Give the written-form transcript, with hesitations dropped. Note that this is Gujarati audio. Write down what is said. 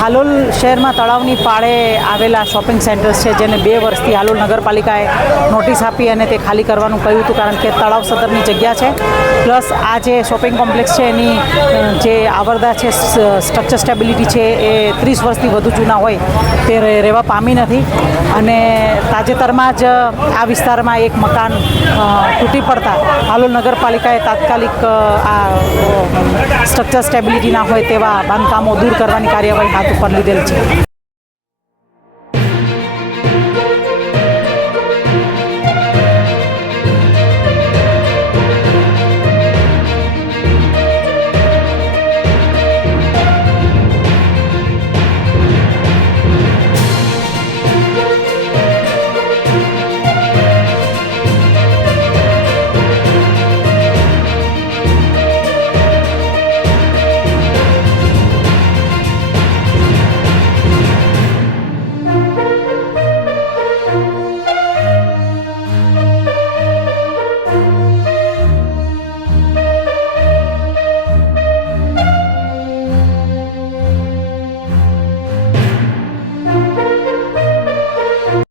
હાલોલ શહેરમાં તળાવની પાળે આવેલા શોપિંગ સેન્ટર્સ છે, જેને 2 વર્ષથી હાલોલ નગરપાલિકાએ નોટિસ આપી અને તે ખાલી કરવાનું કહ્યું હતું, કારણ કે તળાવ સદરની જગ્યા છે. પ્લસ આ જે શોપિંગ કોમ્પ્લેક્સ છે એની જે આવરદા છે, સ્ટ્રક્ચર સ્ટેબિલિટી છે, એ 30 વર્ષથી વધુ જૂના હોય તે રહેવા પામી નથી. અને તાજેતરમાં જ આ વિસ્તારમાં એક મકાન તૂટી પડતા હાલોલ નગરપાલિકાએ તાત્કાલિક આ સ્ટ્રક્ચર સ્ટેબિલિટી ના હોય તેવા બાંધકામો દૂર કરવાની કાર્યવાહી હાથ ઉપર લીધેલ છે.